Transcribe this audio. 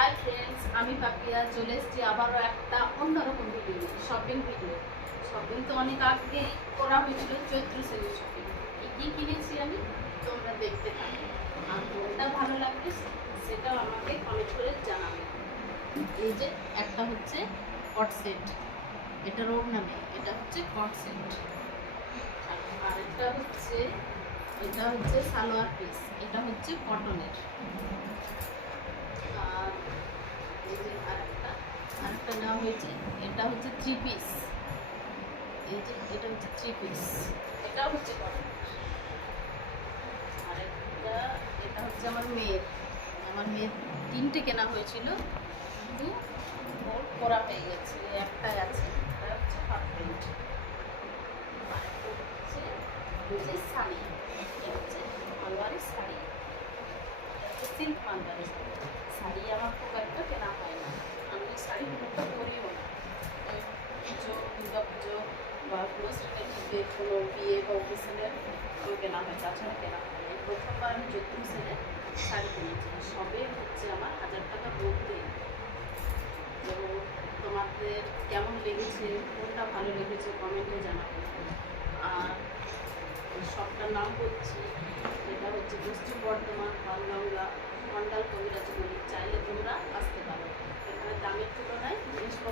Hi friends, আমি পাপিয়া চলে এসেছি আবারও একটা অন্যরকম ভিডিও, শপিং ভিডিও। শপিং তো অনেক আগে করা হয়েছিল, চৈত্র সেলের শপিং। কী কিনেছি আমি তোমরা দেখতে থাকো, আর কোনটা ভালো লাগবে সেটাও আমাকে কমেন্ট করে জানাবে। এই যে একটা হচ্ছে কট সেট, এটা রোগ নামে, এটা হচ্ছে কট সেট। আর এটা হচ্ছে সালোয়ার পিস, এটা হচ্ছে কটনের। আর এই যে আরেকটা নেওয়া হয়েছে, এটা হচ্ছে থ্রি পিস। এই যে এটা হচ্ছে থ্রি পিস, এটাও হচ্ছে কটন। আরেকটা, এটা হচ্ছে আমার মেয়ের তিনটে কেনা হয়েছিল, কিন্তু ওর করা হয়ে গেছে, একটাই আছে, এটা হচ্ছে হাফ প্যান্ট। আরেকটা হচ্ছে শাড়ি, এটা হচ্ছে মালবারি শাড়ি, এটা হচ্ছে সিল্ক মালবারি শাড়ি। শাড়ি আমার খুব একটা কেনা হয় না, আমি শাড়ি খুব একটা পরিও না। ওই পুজো, দুর্গা পুজো বা কোনো রিলেটিভদের কোনো বিয়ে বা অকেশনের কেনা হয়, তাছাড়া কেনা হয় না। এই প্রথমবার আমি চৈত্র সেলে শাড়ি কিনেছি, সবে হচ্ছে আমার 1000 টাকা মধ্যে। তো তোমাদের কেমন লেগেছে, কোনটা ভালো লেগেছে কমেন্টে জানাবে। আর সবটার নাম বলছি, এটা হচ্ছে পশ্চিম বর্ধমান বালগঙ্গা মন্ডল কবিরাজ গলি। চাইলে তোমরা আসতে পারো, এখানে দামের তুলনায় জিনিসপত্র